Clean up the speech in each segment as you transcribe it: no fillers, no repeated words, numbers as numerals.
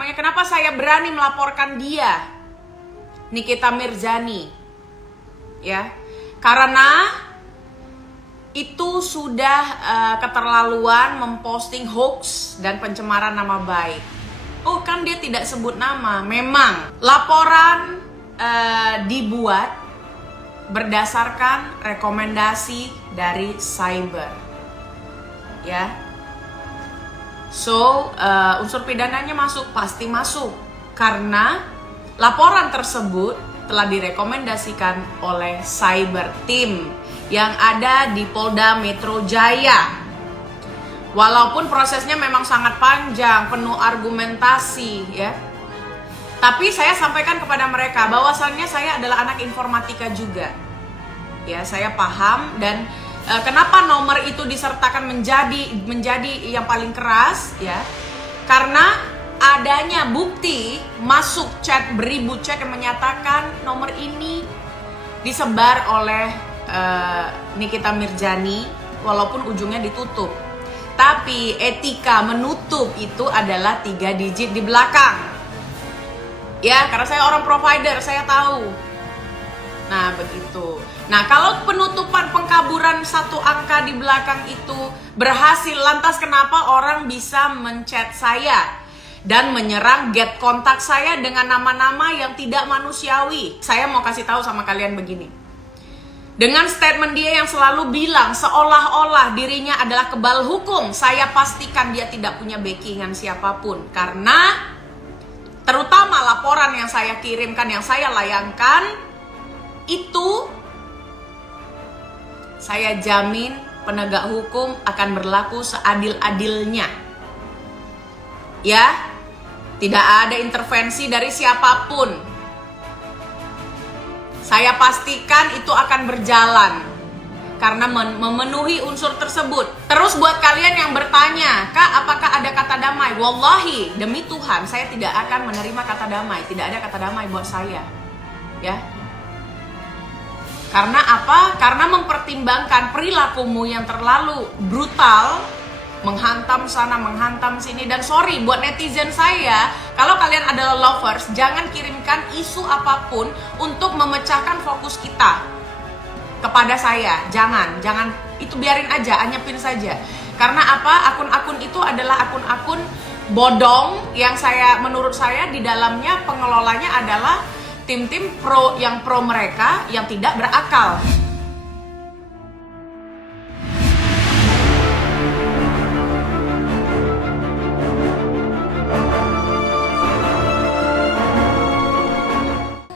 namanya? Kenapa saya berani melaporkan dia, Nikita Mirzani? Ya, karena itu sudah keterlaluan memposting hoax dan pencemaran nama baik. Oh, kan dia tidak sebut nama. Memang laporan dibuat berdasarkan rekomendasi dari cyber. Ya. So, unsur pidananya masuk, pasti masuk. Karena laporan tersebut telah direkomendasikan oleh cyber team yang ada di Polda Metro Jaya. Walaupun prosesnya memang sangat panjang, penuh argumentasi ya. Tapi saya sampaikan kepada mereka bahwasannya saya adalah anak informatika juga. Ya, saya paham dan kenapa nomor itu disertakan menjadi yang paling keras ya. Karena adanya bukti masuk chat beribu chat yang menyatakan nomor ini disebar oleh Nikita Mirzani walaupun ujungnya ditutup. Tapi etika menutup itu adalah 3 digit di belakang. Ya, karena saya orang provider, saya tahu. Nah, begitu. Nah, kalau penutupan pengkaburan 1 angka di belakang itu berhasil, lantas kenapa orang bisa menchat saya dan menyerang get kontak saya dengan nama-nama yang tidak manusiawi? Saya mau kasih tahu sama kalian begini. Dengan statement dia yang selalu bilang seolah-olah dirinya adalah kebal hukum, saya pastikan dia tidak punya backingan siapapun. Karena terutama laporan yang saya kirimkan, yang saya layangkan, itu saya jamin penegak hukum akan berlaku seadil-adilnya. Ya, tidak ada intervensi dari siapapun. Saya pastikan itu akan berjalan karena memenuhi unsur tersebut. Terus buat kalian yang bertanya, Kak, apakah ada kata damai? Wallahi, demi Tuhan, saya tidak akan menerima kata damai. Tidak ada kata damai buat saya. Ya. Karena apa? Karena mempertimbangkan perilakumu yang terlalu brutal, menghantam sana, menghantam sini. Dan sorry buat netizen saya, kalau kalian adalah lovers, jangan kirimkan isu apapun untuk memecahkan fokus kita kepada saya. Jangan itu biarin aja, anyepin saja. Karena apa? Akun-akun itu adalah akun-akun bodong yang menurut saya di dalamnya pengelolanya adalah tim-tim pro yang pro mereka yang tidak berakal.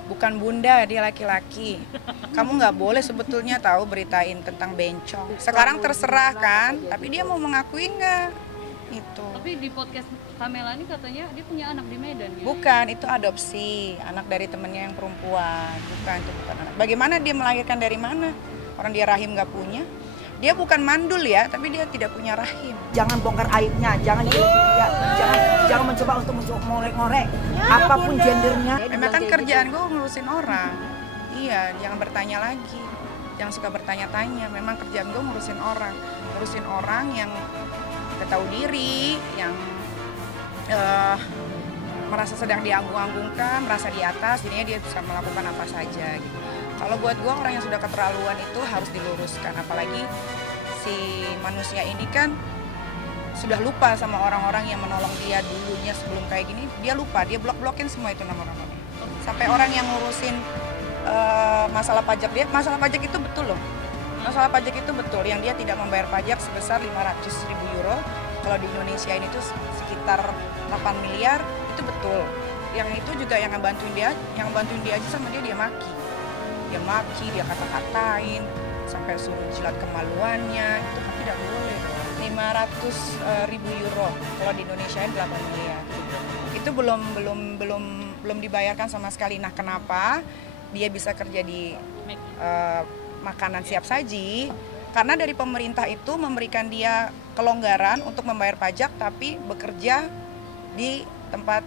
Bukan bunda, dia laki-laki. Kamu nggak boleh sebetulnya tahu beritain tentang bencong. Sekarang terserah kan, tapi dia mau mengakui nggak? Itu. Tapi di podcast Pamela ini katanya dia punya anak di Medan. Ya? Bukan, itu adopsi, anak dari temennya yang perempuan. Bukan, itu bukan anak. Bagaimana dia melahirkan dari mana? Orang dia rahim nggak punya. Dia bukan mandul ya, tapi dia tidak punya rahim. Jangan bongkar aibnya, jangan jangan mencoba untuk ngorek-ngorek apapun gendernya. Memang kan kerjaan gue ngurusin orang. Iya, jangan bertanya lagi. Jangan suka bertanya-tanya. Memang kerjaan gue ngurusin orang yang tidak tahu diri, yang merasa sedang dianggung-anggungkan, merasa di atas, jadinya dia bisa melakukan apa saja gitu. Kalau buat gue orang yang sudah keterlaluan itu harus diluruskan, apalagi si manusia ini kan sudah lupa sama orang-orang yang menolong dia dulunya sebelum kayak gini. Dia lupa, dia blok-blokin semua itu nama-namanya. Sampai orang yang ngurusin masalah pajak dia, masalah pajak itu betul loh. Masalah pajak itu betul, yang dia tidak membayar pajak sebesar 500.000 euro. Kalau di Indonesia ini tuh sekitar 8 miliar, itu betul. Yang itu juga yang bantuin dia aja sama dia maki. Dia maki, dia kata-katain, sampai suruh jilat kemaluannya, itu kan tidak boleh. 500.000 euro, kalau di Indonesia 8 miliar. Itu belum dibayarkan sama sekali. Nah, kenapa dia bisa kerja di makanan siap saji? Karena dari pemerintah itu memberikan dia kelonggaran untuk membayar pajak, tapi bekerja di tempat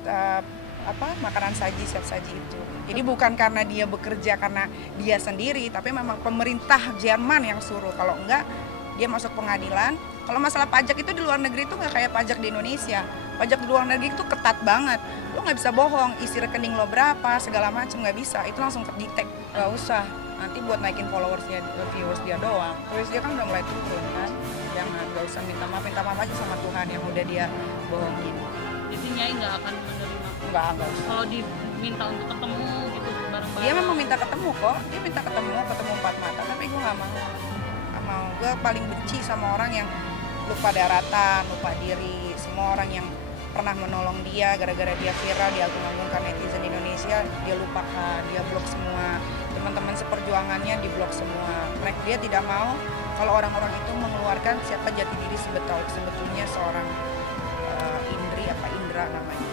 makanan saji siap saji itu. Jadi bukan karena dia bekerja karena dia sendiri, tapi memang pemerintah Jerman yang suruh. Kalau enggak, dia masuk pengadilan, Kalau masalah pajak itu di luar negeri itu nggak kayak pajak di Indonesia. Pajak di luar negeri itu ketat banget. Lo nggak bisa bohong, isi rekening lo berapa, segala macam nggak bisa. Itu langsung ke-detect, nggak usah. Nanti buat naikin followersnya, viewers dia doang. Terus dia kan udah mulai turun kan. Jangan, nggak usah minta maaf aja sama Tuhan yang udah dia bohongin. Jadi Nyai nggak akan menerima. Nggak usah. Kalau diminta untuk ketemu gitu bareng-bareng. Dia memang minta ketemu kok, dia minta ketemu empat mata, tapi gue nggak mau. Gue paling benci sama orang yang lupa daratan, lupa diri. Semua orang yang pernah menolong dia gara-gara dia viral, dia agung-agungkan netizen Indonesia, dia lupakan, dia blok semua. Teman-teman seperjuangannya di blok semua. Dia tidak mau kalau orang-orang itu mengeluarkan siapa jati diri sebetulnya seorang Indra namanya.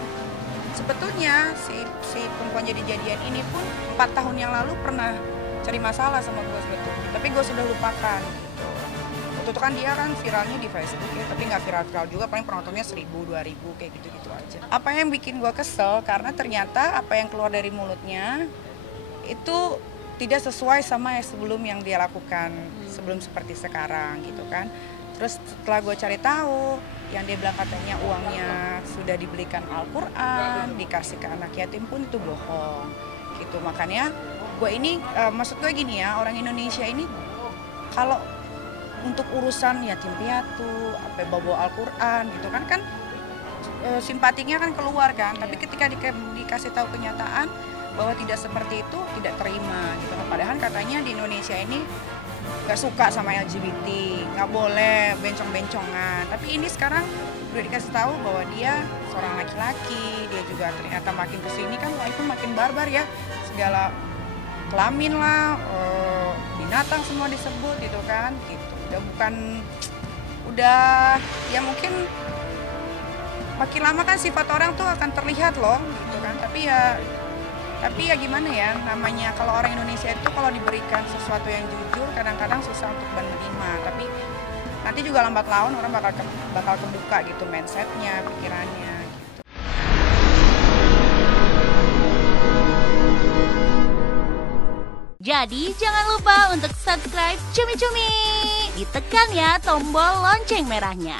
Sebetulnya si perempuan jadi-jadian ini pun 4 tahun yang lalu pernah cari masalah sama gue sebetulnya, tapi gue sudah lupakan gitu. Waktu itu kan dia kan viralnya di Facebook ya, tapi nggak viral juga, paling penontonnya 1000, 2000 kayak gitu-gitu aja. Apa yang bikin gue kesel karena ternyata apa yang keluar dari mulutnya itu tidak sesuai sama sebelum yang dia lakukan, sebelum seperti sekarang gitu kan. Terus setelah gue cari tahu, yang dia bilang katanya uangnya sudah dibelikan Al-Quran, dikasih ke anak yatim pun itu bohong gitu. Makanya gue ini, maksud gue gini ya, orang Indonesia ini kalau untuk urusan yatim piatu, bawa Al-Quran gitu kan simpatinya kan keluar kan. Tapi ketika dikasih tahu kenyataan bahwa tidak seperti itu, tidak terima gitu. Padahal katanya di Indonesia ini gak suka sama LGBT, gak boleh bencong-bencongan. Tapi ini sekarang udah dikasih tahu bahwa dia seorang laki-laki, dia juga ternyata makin kesini kan itu makin barbar ya, segala kelamin lah, binatang semua disebut gitu kan, gitu. Udah ya mungkin makin lama kan sifat orang tuh akan terlihat loh, gitu kan. Tapi ya gimana ya, namanya kalau orang Indonesia itu kalau diberikan sesuatu yang jujur kadang-kadang susah untuk menerima. Tapi nanti juga lambat laun orang bakal kebuka gitu mindsetnya, pikirannya gitu. Jadi jangan lupa untuk subscribe Cumi Cumi. Ditekan ya tombol lonceng merahnya.